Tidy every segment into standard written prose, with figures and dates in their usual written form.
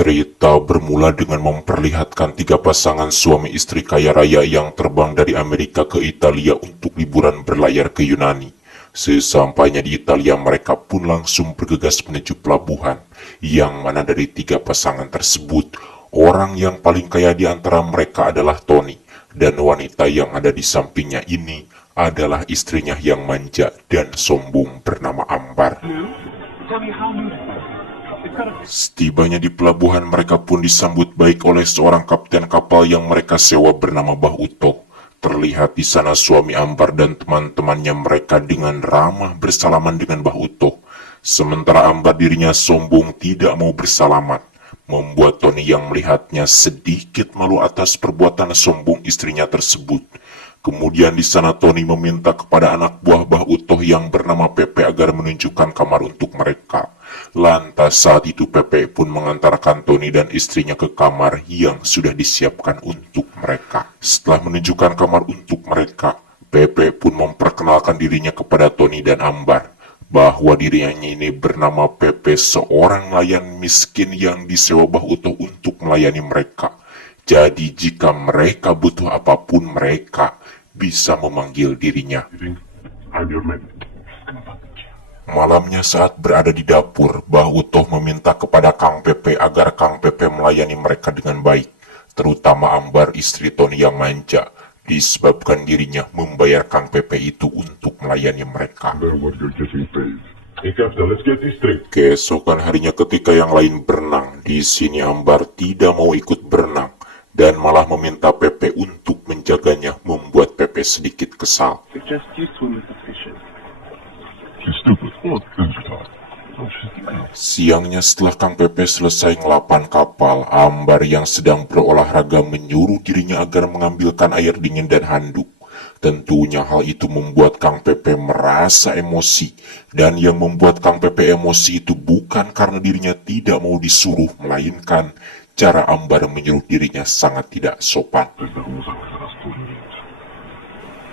Cerita bermula dengan memperlihatkan tiga pasangan suami istri kaya raya yang terbang dari Amerika ke Italia untuk liburan berlayar ke Yunani. Sesampainya di Italia, mereka pun langsung bergegas menuju pelabuhan, yang mana dari tiga pasangan tersebut, orang yang paling kaya di antara mereka adalah Tony, dan wanita yang ada di sampingnya ini adalah istrinya yang manja dan sombong bernama Ambar. Setibanya di pelabuhan, mereka pun disambut baik oleh seorang kapten kapal yang mereka sewa bernama Bah Uto. Terlihat di sana suami Ambar dan teman-temannya mereka dengan ramah bersalaman dengan Bah Uto. Sementara Ambar dirinya sombong tidak mau bersalaman, membuat Tony yang melihatnya sedikit malu atas perbuatan sombong istrinya tersebut. Kemudian di sana Tony meminta kepada anak buah Bah Utoh yang bernama Pepe agar menunjukkan kamar untuk mereka. Lantas saat itu Pepe pun mengantarkan Tony dan istrinya ke kamar yang sudah disiapkan untuk mereka. Setelah menunjukkan kamar untuk mereka, Pepe pun memperkenalkan dirinya kepada Tony dan Ambar, bahwa dirinya ini bernama Pepe, seorang nelayan miskin yang disewa Bah Utoh untuk melayani mereka. Jadi jika mereka butuh apapun, mereka bisa memanggil dirinya. Malamnya saat berada di dapur, Bah Utoh meminta kepada Kang Pepe agar Kang Pepe melayani mereka dengan baik, terutama Ambar istri Tony yang manja, disebabkan dirinya membayar Kang Pepe itu untuk melayani mereka. Keesokan harinya ketika yang lain berenang, di sini Ambar tidak mau ikut berenang dan malah meminta Pepe untuk menjaganya, membuat Pepe sedikit kesal. Siangnya setelah Kang Pepe selesai ngelapan kapal, Ambar yang sedang berolahraga menyuruh dirinya agar mengambilkan air dingin dan handuk. Tentunya hal itu membuat Kang Pepe merasa emosi, dan yang membuat Kang Pepe emosi itu bukan karena dirinya tidak mau disuruh, melainkan cara Ambar menyuruh dirinya sangat tidak sopan.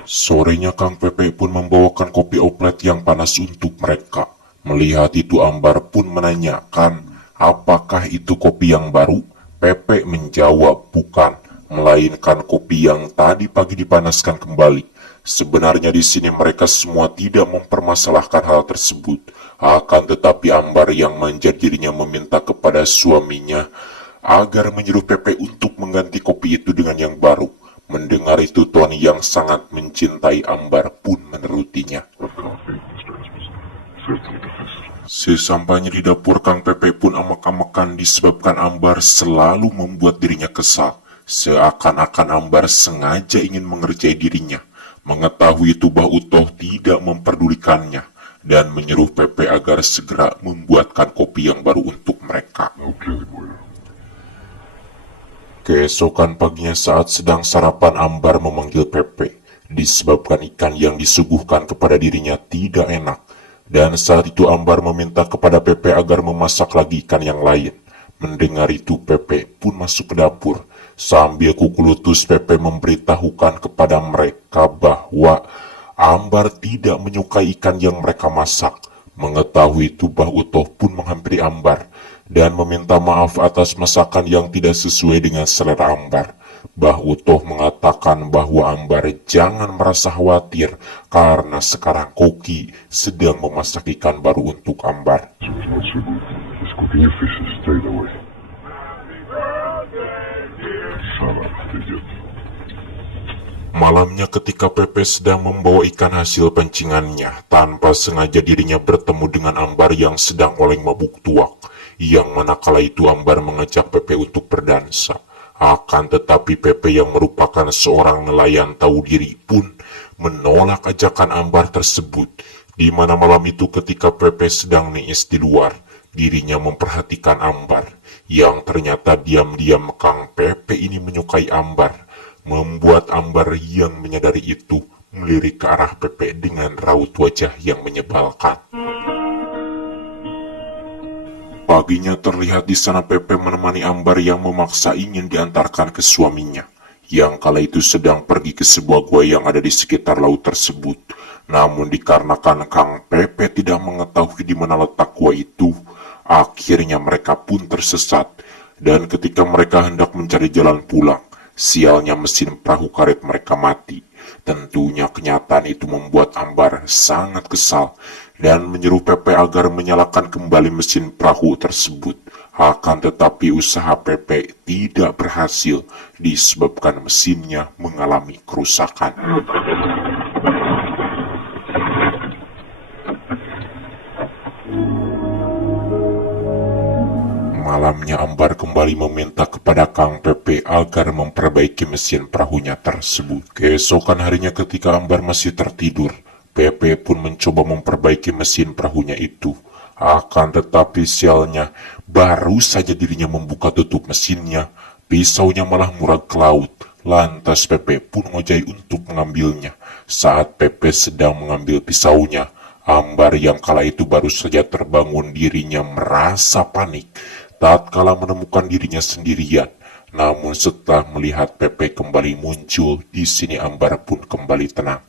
Sorenya Kang Pepe pun membawakan kopi oplet yang panas untuk mereka. Melihat itu Ambar pun menanyakan, apakah itu kopi yang baru? Pepe menjawab bukan, melainkan kopi yang tadi pagi dipanaskan kembali. Sebenarnya di sini mereka semua tidak mempermasalahkan hal tersebut. Akan tetapi Ambar yang manja dirinya meminta kepada suaminya agar menyuruh Pepe untuk mengganti kopi itu dengan yang baru. Mendengar itu Tony yang sangat mencintai Ambar pun menurutinya. Sesampainya di dapur, Kang Pepe pun amak-amakan disebabkan Ambar selalu membuat dirinya kesal. Seakan-akan Ambar sengaja ingin mengerjai dirinya. Mengetahui itu Bah Utoh tidak memperdulikannya dan menyuruh Pepe agar segera membuatkan kopi yang baru untuk mereka. Keesokan paginya saat sedang sarapan, Ambar memanggil Pepe, disebabkan ikan yang disuguhkan kepada dirinya tidak enak. Dan saat itu Ambar meminta kepada Pepe agar memasak lagi ikan yang lain. Mendengar itu Pepe pun masuk ke dapur. Sambil kuku lutus Pepe memberitahukan kepada mereka bahwa Ambar tidak menyukai ikan yang mereka masak. Mengetahui itu Bah Utoh pun menghampiri Ambar dan meminta maaf atas masakan yang tidak sesuai dengan selera Ambar. Bah Utoh mengatakan bahwa Ambar jangan merasa khawatir karena sekarang Koki sedang memasak ikan baru untuk Ambar. Malamnya ketika Pepe sedang membawa ikan hasil pancingannya, tanpa sengaja dirinya bertemu dengan Ambar yang sedang oleng mabuk tuak, yang mana kala itu Ambar mengajak Pepe untuk berdansa. Akan tetapi Pepe yang merupakan seorang nelayan tahu diri pun menolak ajakan Ambar tersebut, di mana malam itu ketika Pepe sedang niis di luar, dirinya memperhatikan Ambar, yang ternyata diam-diam Kang Pepe ini menyukai Ambar, membuat Ambar yang menyadari itu melirik ke arah Pepe dengan raut wajah yang menyebalkan. Paginya terlihat di sana Pepe menemani Ambar yang memaksa ingin diantarkan ke suaminya, yang kala itu sedang pergi ke sebuah gua yang ada di sekitar laut tersebut. Namun dikarenakan Kang Pepe tidak mengetahui di mana letak gua itu, akhirnya mereka pun tersesat. Dan ketika mereka hendak mencari jalan pulang, sialnya mesin perahu karet mereka mati. Tentunya kenyataan itu membuat Ambar sangat kesal dan menyuruh Pepe agar menyalakan kembali mesin perahu tersebut. Akan tetapi usaha Pepe tidak berhasil disebabkan mesinnya mengalami kerusakan. Malamnya Ambar kembali meminta kepada Kang Pepe agar memperbaiki mesin perahunya tersebut. Keesokan harinya ketika Ambar masih tertidur, Pepe pun mencoba memperbaiki mesin perahunya itu. Akan tetapi sialnya, baru saja dirinya membuka tutup mesinnya, pisaunya malah murag ke laut. Lantas Pepe pun ngojai untuk mengambilnya. Saat Pepe sedang mengambil pisaunya, Ambar yang kala itu baru saja terbangun dirinya merasa panik tatkala menemukan dirinya sendirian. Namun setelah melihat Pepe kembali muncul, di sini Ambar pun kembali tenang.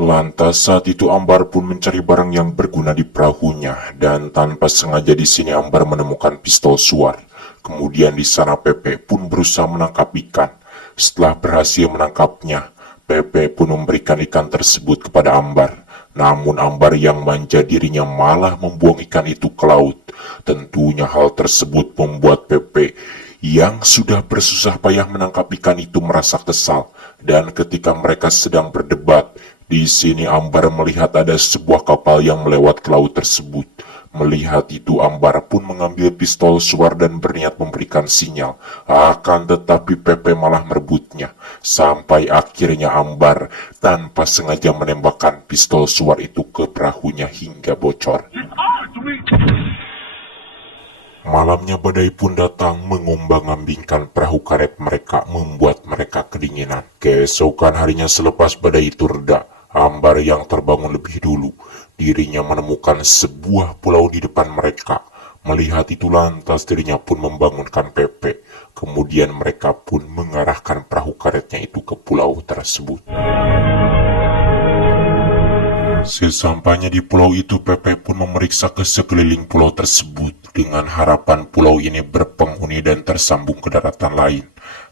Lantas saat itu Ambar pun mencari barang yang berguna di perahunya, dan tanpa sengaja di sini Ambar menemukan pistol suar. Kemudian di sana Pepe pun berusaha menangkap ikan. Setelah berhasil menangkapnya, Pepe pun memberikan ikan tersebut kepada Ambar. Namun Ambar yang manja dirinya malah membuang ikan itu ke laut. Tentunya hal tersebut membuat Pepe yang sudah bersusah payah menangkap ikan itu merasa kesal. Dan ketika mereka sedang berdebat, di sini Ambar melihat ada sebuah kapal yang melewat ke laut tersebut. Melihat itu Ambar pun mengambil pistol suar dan berniat memberikan sinyal. Akan tetapi Pepe malah merebutnya. Sampai akhirnya Ambar tanpa sengaja menembakkan pistol suar itu ke perahunya hingga bocor. Malamnya badai pun datang mengombang-ambingkan perahu karet mereka, membuat mereka kedinginan. Keesokan harinya selepas badai itu reda, Ambar yang terbangun lebih dulu, dirinya menemukan sebuah pulau di depan mereka. Melihat itu lantas dirinya pun membangunkan Pepe. Kemudian mereka pun mengarahkan perahu karetnya itu ke pulau tersebut. Sesampainya di pulau itu, Pepe pun memeriksa ke sekeliling pulau tersebut dengan harapan pulau ini berpenghuni dan tersambung ke daratan lain.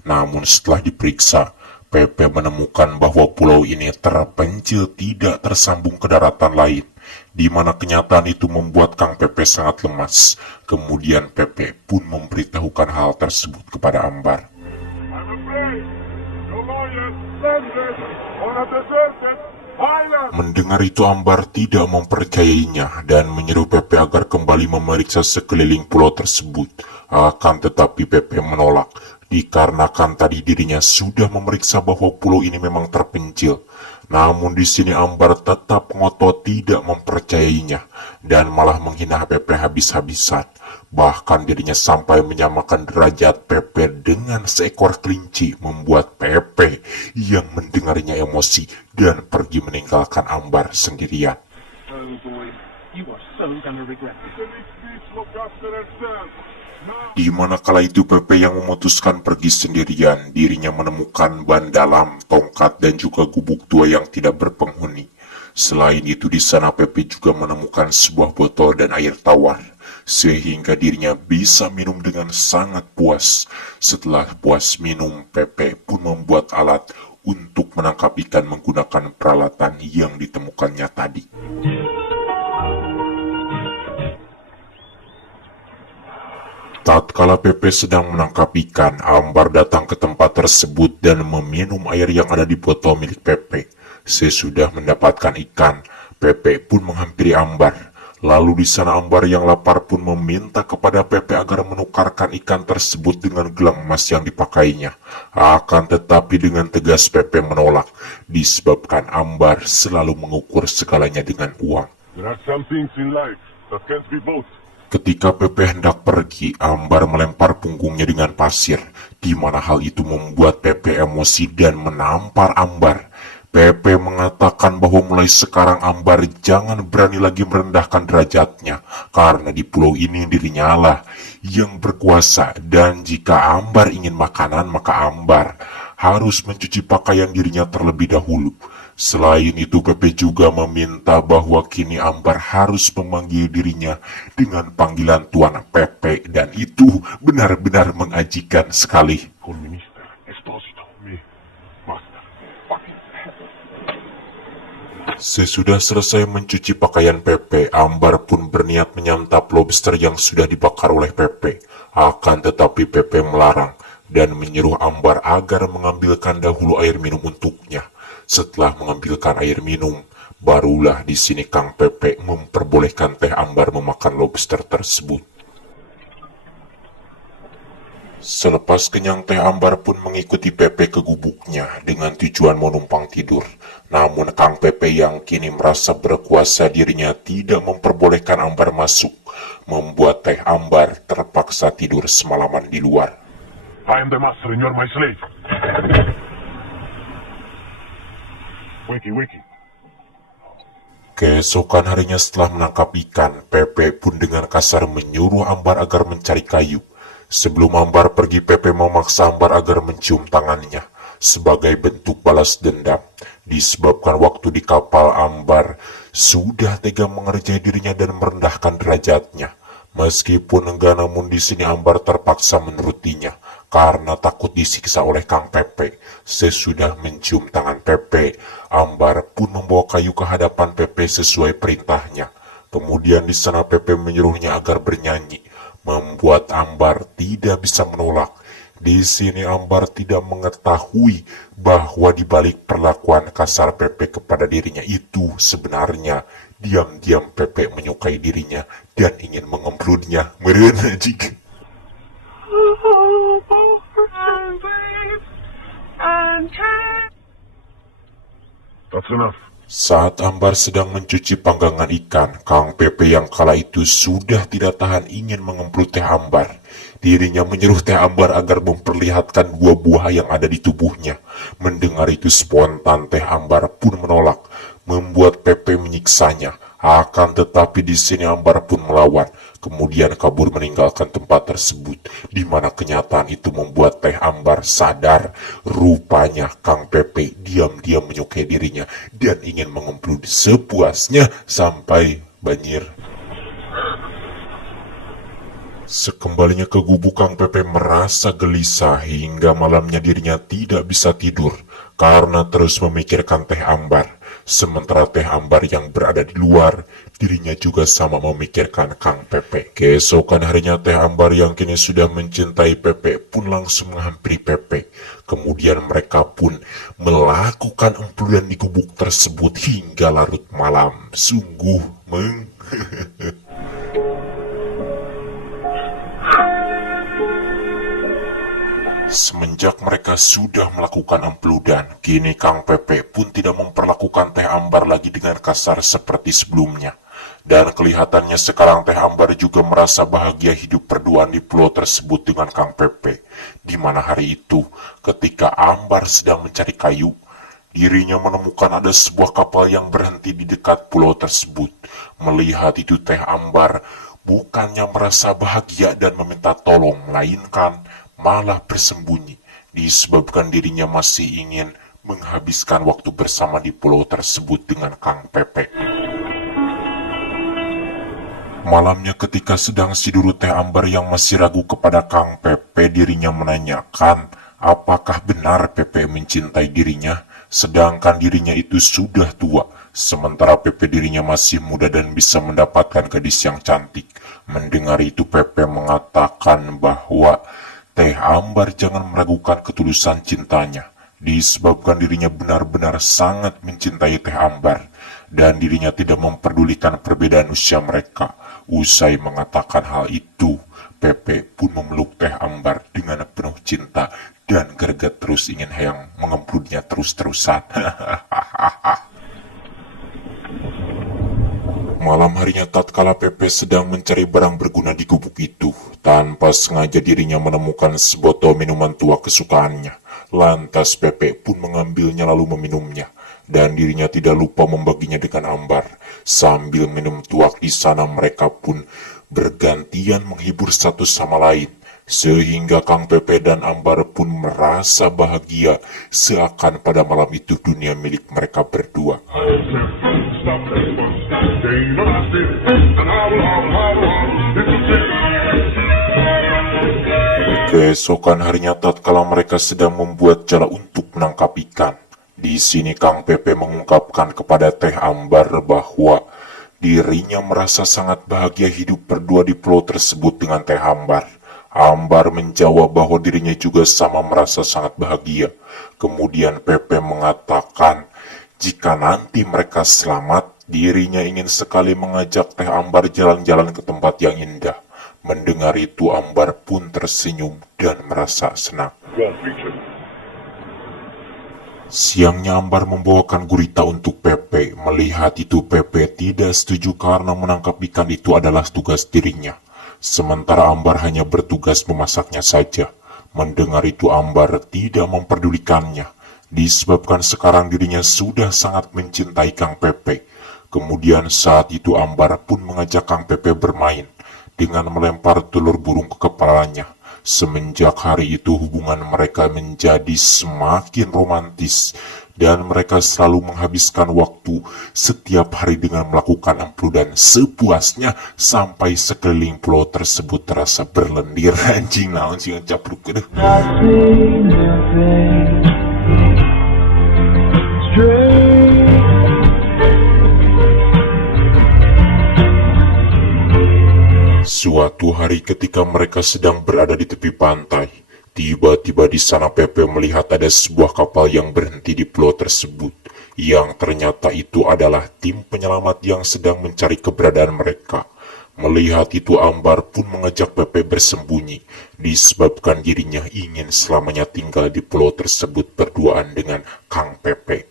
Namun setelah diperiksa, Pepe menemukan bahwa pulau ini terpencil tidak tersambung ke daratan lain, di mana kenyataan itu membuat Kang Pepe sangat lemas. Kemudian Pepe pun memberitahukan hal tersebut kepada Ambar. Mendengar itu Ambar tidak mempercayainya dan menyeru Pepe agar kembali memeriksa sekeliling pulau tersebut. Akan tetapi Pepe menolak, dikarenakan tadi dirinya sudah memeriksa bahwa pulau ini memang terpencil. Namun di sini Ambar tetap ngotot tidak mempercayainya dan malah menghina Pepe habis-habisan. Bahkan dirinya sampai menyamakan derajat Pepe dengan seekor kelinci, membuat Pepe yang mendengarnya emosi dan pergi meninggalkan Ambar sendirian. Di mana kala itu Pepe yang memutuskan pergi sendirian, dirinya menemukan ban dalam, tongkat dan juga gubuk tua yang tidak berpenghuni. Selain itu di sana Pepe juga menemukan sebuah botol dan air tawar, sehingga dirinya bisa minum dengan sangat puas. Setelah puas minum, Pepe pun membuat alat untuk menangkap ikan menggunakan peralatan yang ditemukannya tadi. Tatkala Pepe sedang menangkap ikan, Ambar datang ke tempat tersebut dan meminum air yang ada di botol milik Pepe. Sesudah mendapatkan ikan, Pepe pun menghampiri Ambar. Lalu di sana Ambar yang lapar pun meminta kepada Pepe agar menukarkan ikan tersebut dengan gelang emas yang dipakainya. Akan tetapi dengan tegas Pepe menolak, disebabkan Ambar selalu mengukur segalanya dengan uang. Ketika Pepe hendak pergi, Ambar melempar punggungnya dengan pasir, di mana hal itu membuat Pepe emosi dan menampar Ambar. Pepe mengatakan bahwa mulai sekarang Ambar jangan berani lagi merendahkan derajatnya, karena di pulau ini dirinya lah yang berkuasa, dan jika Ambar ingin makanan maka Ambar harus mencuci pakaian dirinya terlebih dahulu. Selain itu, Pepe juga meminta bahwa kini Ambar harus memanggil dirinya dengan panggilan Tuan Pepe, dan itu benar-benar mengajikan sekali. Con minister Esposito, mi master. Fucking. Sesudah selesai mencuci pakaian Pepe, Ambar pun berniat menyantap lobster yang sudah dibakar oleh Pepe. Akan tetapi Pepe melarang dan menyuruh Ambar agar mengambilkan dahulu air minum untuknya. Setelah mengambilkan air minum, barulah di sini Kang Pepe memperbolehkan Teh Ambar memakan lobster tersebut. Selepas kenyang, Teh Ambar pun mengikuti Pepe ke gubuknya dengan tujuan menumpang tidur. Namun Kang Pepe yang kini merasa berkuasa dirinya tidak memperbolehkan Ambar masuk, membuat Teh Ambar terpaksa tidur semalaman di luar. I am the master and you're my slave. Wakey. Keesokan harinya setelah menangkap ikan, Pepe pun dengan kasar menyuruh Ambar agar mencari kayu. Sebelum Ambar pergi, Pepe memaksa Ambar agar mencium tangannya sebagai bentuk balas dendam. Disebabkan waktu di kapal, Ambar sudah tega mengerjai dirinya dan merendahkan derajatnya. Meskipun enggak, namun di sini Ambar terpaksa menurutinya karena takut disiksa oleh Kang Pepe. Sesudah mencium tangan Pepe, Ambar pun membawa kayu ke hadapan Pepe sesuai perintahnya. Kemudian di sana Pepe menyuruhnya agar bernyanyi, membuat Ambar tidak bisa menolak. Di sini Ambar tidak mengetahui bahwa di balik perlakuan kasar Pepe kepada dirinya itu sebenarnya diam-diam Pepe menyukai dirinya dan ingin mengembludnya. Meren jik. That's enough. Saat Ambar sedang mencuci panggangan ikan, Kang Pepe yang kala itu sudah tidak tahan ingin mengemblud Teh Ambar. Dirinya menyuruh Teh Ambar agar memperlihatkan dua buah yang ada di tubuhnya. Mendengar itu spontan Teh Ambar pun menolak, membuat Pepe menyiksanya. Akan tetapi di sini Ambar pun melawan, kemudian kabur meninggalkan tempat tersebut, di mana kenyataan itu membuat Teh Ambar sadar rupanya Kang Pepe diam-diam menyukai dirinya dan ingin mengemblud sepuasnya sampai banjir. Sekembalinya ke gubuk, Kang Pepe merasa gelisah hingga malamnya dirinya tidak bisa tidur karena terus memikirkan Teh Ambar. Sementara Teh Ambar yang berada di luar, dirinya juga sama memikirkan Kang Pepe. Keesokan harinya Teh Ambar yang kini sudah mencintai Pepe pun langsung menghampiri Pepe. Kemudian mereka pun melakukan empluan di gubuk tersebut hingga larut malam. Sungguh Semenjak mereka sudah melakukan empludan, kini Kang Pepe pun tidak memperlakukan Teh Ambar lagi dengan kasar seperti sebelumnya. Dan kelihatannya sekarang Teh Ambar juga merasa bahagia hidup berduaan di pulau tersebut dengan Kang Pepe. Di mana hari itu, ketika Ambar sedang mencari kayu, dirinya menemukan ada sebuah kapal yang berhenti di dekat pulau tersebut. Melihat itu Teh Ambar bukannya merasa bahagia dan meminta tolong, melainkan malah bersembunyi, disebabkan dirinya masih ingin menghabiskan waktu bersama di pulau tersebut dengan Kang Pepe. Malamnya ketika sedang tidur, Teh Ambar yang masih ragu kepada Kang Pepe, dirinya menanyakan apakah benar Pepe mencintai dirinya, sedangkan dirinya itu sudah tua, sementara Pepe dirinya masih muda dan bisa mendapatkan gadis yang cantik. Mendengar itu Pepe mengatakan bahwa Teh Ambar jangan meragukan ketulusan cintanya, disebabkan dirinya benar-benar sangat mencintai Teh Ambar, dan dirinya tidak memperdulikan perbedaan usia mereka. Usai mengatakan hal itu, Pepe pun memeluk Teh Ambar dengan penuh cinta dan greget terus ingin hayang mengembludnya terus-terusan. Malam harinya tatkala Pepe sedang mencari barang berguna di gubuk itu, tanpa sengaja dirinya menemukan sebotol minuman tua kesukaannya. Lantas Pepe pun mengambilnya lalu meminumnya, dan dirinya tidak lupa membaginya dengan Ambar. Sambil minum tuak di sana mereka pun bergantian menghibur satu sama lain. Sehingga Kang Pepe dan Ambar pun merasa bahagia seakan pada malam itu dunia milik mereka berdua. I will stop that bus. They ain't no stick, and I will howl. It's a trick. Keesokan harinya tatkala mereka sedang membuat jala untuk menangkap ikan, di sini Kang Pepe mengungkapkan kepada Teh Ambar bahwa dirinya merasa sangat bahagia hidup berdua di pulau tersebut dengan Teh Ambar. Ambar menjawab bahwa dirinya juga sama merasa sangat bahagia. Kemudian Pepe mengatakan jika nanti mereka selamat, dirinya ingin sekali mengajak Teh Ambar jalan-jalan ke tempat yang indah. Mendengar itu Ambar pun tersenyum dan merasa senang. Won't reach it. Siangnya Ambar membawakan gurita untuk Pepe. Melihat itu Pepe tidak setuju karena menangkap ikan itu adalah tugas dirinya. Sementara Ambar hanya bertugas memasaknya saja. Mendengar itu Ambar tidak memperdulikannya. Disebabkan sekarang dirinya sudah sangat mencintai Kang Pepe. Kemudian saat itu Ambar pun mengajak Kang Pepe bermain dengan melempar telur burung ke kepalanya. Semenjak hari itu hubungan mereka menjadi semakin romantis dan mereka selalu menghabiskan waktu setiap hari dengan melakukan ampludan sepuasnya sampai sekeliling pulau tersebut terasa berlendir. Anjing naon sih ngecapruk gitu. Suatu hari ketika mereka sedang berada di tepi pantai, tiba-tiba di sana Pepe melihat ada sebuah kapal yang berhenti di pulau tersebut, yang ternyata itu adalah tim penyelamat yang sedang mencari keberadaan mereka. Melihat itu Ambar pun mengajak Pepe bersembunyi, disebabkan dirinya ingin selamanya tinggal di pulau tersebut berduaan dengan Kang Pepe.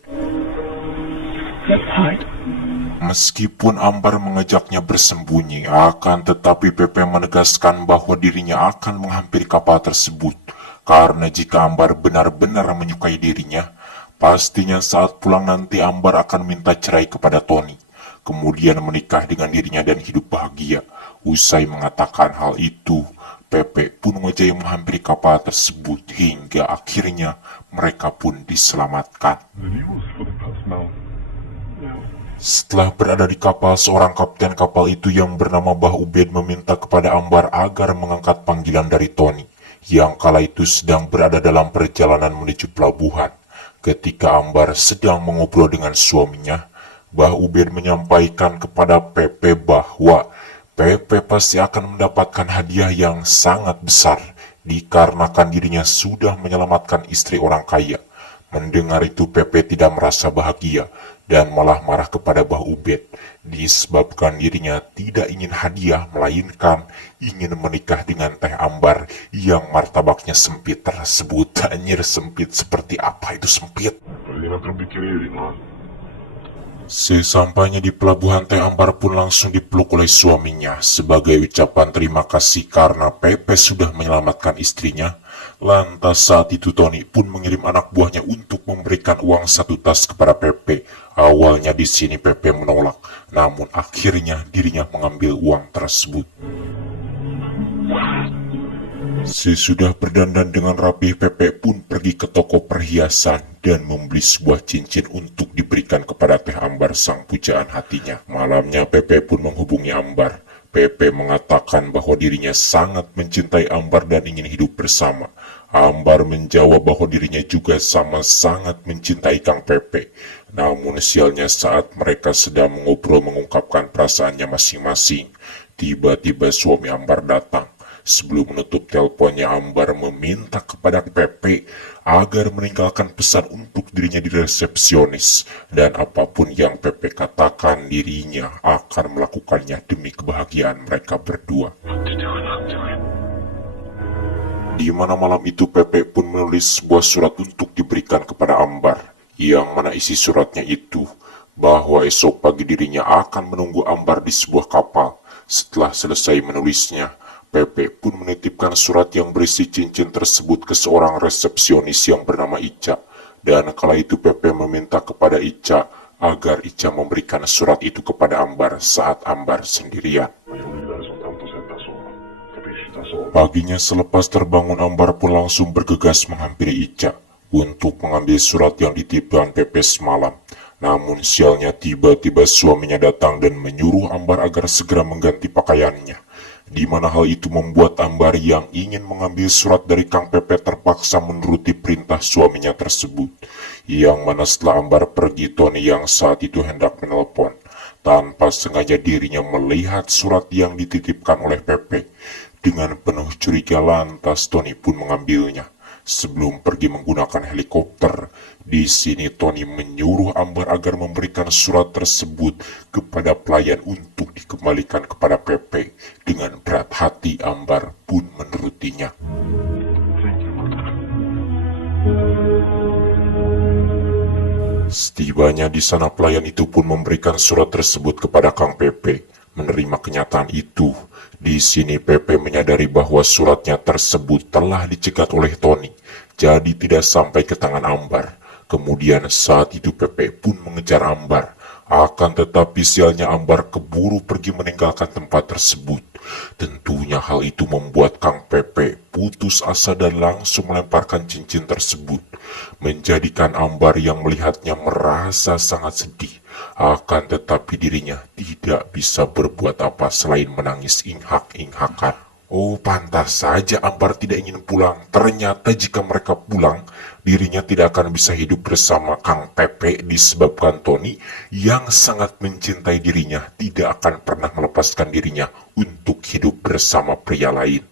Meskipun Ambar mengajaknya bersembunyi, akan tetapi Pepe menegaskan bahwa dirinya akan menghampiri kapal tersebut. Karena jika Ambar benar-benar menyukai dirinya, pastinya saat pulang nanti Ambar akan minta cerai kepada Tony. Kemudian menikah dengan dirinya dan hidup bahagia. Usai mengatakan hal itu, Pepe pun mengajak menghampiri kapal tersebut hingga akhirnya mereka pun diselamatkan. The news for the past now. Setelah berada di kapal, seorang kapten kapal itu yang bernama Bah Ubed meminta kepada Ambar agar mengangkat panggilan dari Tony, yang kala itu sedang berada dalam perjalanan menuju pelabuhan. Ketika Ambar sedang mengobrol dengan suaminya, Bah Ubed menyampaikan kepada Pepe bahwa Pepe pasti akan mendapatkan hadiah yang sangat besar, dikarenakan dirinya sudah menyelamatkan istri orang kaya. Mendengar itu Pepe tidak merasa bahagia dan malah marah kepada Bah Ubed, disebabkan dirinya tidak ingin hadiah melainkan ingin menikah dengan Teh Ambar yang martabaknya sempit tersebut. Anjir, sempit seperti apa itu sempit? Kalian akan pikir ini, man. Sesampainya di pelabuhan, Teh Ambar pun langsung dipeluk oleh suaminya sebagai ucapan terima kasih karena Pepe sudah menyelamatkan istrinya. Lantas saat itu Tony pun mengirim anak buahnya untuk memberikan uang 1 tas kepada Pepe. Awalnya di sini Pepe menolak, namun akhirnya dirinya mengambil uang tersebut. Sesudah berdandan dengan rapi, Pepe pun pergi ke toko perhiasan dan membeli sebuah cincin untuk diberikan kepada Teh Ambar sang pujaan hatinya. Malamnya Pepe pun menghubungi Ambar. Pepe mengatakan bahwa dirinya sangat mencintai Ambar dan ingin hidup bersama. Ambar menjawab bahwa dirinya juga sama sangat mencintai Kang Pepe. Namun sialnya saat mereka sedang mengobrol mengungkapkan perasaannya masing-masing, tiba-tiba suami Ambar datang. Sebelum menutup teleponnya, Ambar meminta kepada Pepe agar meninggalkan pesan untuk dirinya di resepsionis, dan apapun yang Pepe katakan dirinya akan melakukannya demi kebahagiaan mereka berdua. Di mana malam itu Pepe pun menulis sebuah surat untuk diberikan kepada Ambar, yang mana isi suratnya itu bahwa esok pagi dirinya akan menunggu Ambar di sebuah kapal. Setelah selesai menulisnya, Pepe pun menitipkan surat yang berisi cincin tersebut ke seorang resepsionis yang bernama Ica. Dan kala itu Pepe meminta kepada Ica agar Ica memberikan surat itu kepada Ambar saat Ambar sendirian. Hay olvidar esos tantos centavos. Capisci? Paginya selepas terbangun, Ambar pun langsung bergegas menghampiri Ica untuk mengambil surat yang dititipkan Pepe semalam. Namun sialnya tiba-tiba suaminya datang dan menyuruh Ambar agar segera mengganti pakaiannya. Di mana hal itu membuat Ambar yang ingin mengambil surat dari Kang Pepe terpaksa menuruti perintah suaminya tersebut. Yang mana setelah Ambar pergi, Tony yang saat itu hendak menelpon. Tanpa sengaja dirinya melihat surat yang dititipkan oleh Pepe. Dengan penuh curiga lantas Tony pun mengambilnya. Sebelum pergi menggunakan helikopter, di sini Tony menyuruh Ambar agar memberikan surat tersebut kepada pelayan untuk dikembalikan kepada Pepe. Dengan berat hati Ambar pun menurutinya. Setibanya di sana, pelayan itu pun memberikan surat tersebut kepada Kang Pepe. Menerima kenyataan itu, di sini Pepe menyadari bahwa suratnya tersebut telah dicegat oleh Tony, jadi tidak sampai ke tangan Ambar. Kemudian saat itu Pepe pun mengejar Ambar. Akan tetapi sialnya Ambar keburu pergi meninggalkan tempat tersebut. Tentunya hal itu membuat Kang Pepe putus asa dan langsung melemparkan cincin tersebut. Menjadikan Ambar yang melihatnya merasa sangat sedih. Akan tetapi dirinya tidak bisa berbuat apa selain menangis inghak-inghakan. Oh, pantas saja Ambar tidak ingin pulang. Ternyata jika mereka pulang, dirinya tidak akan bisa hidup bersama Kang Pepe disebabkan Tony yang sangat mencintai dirinya tidak akan pernah melepaskan dirinya untuk hidup bersama pria lain.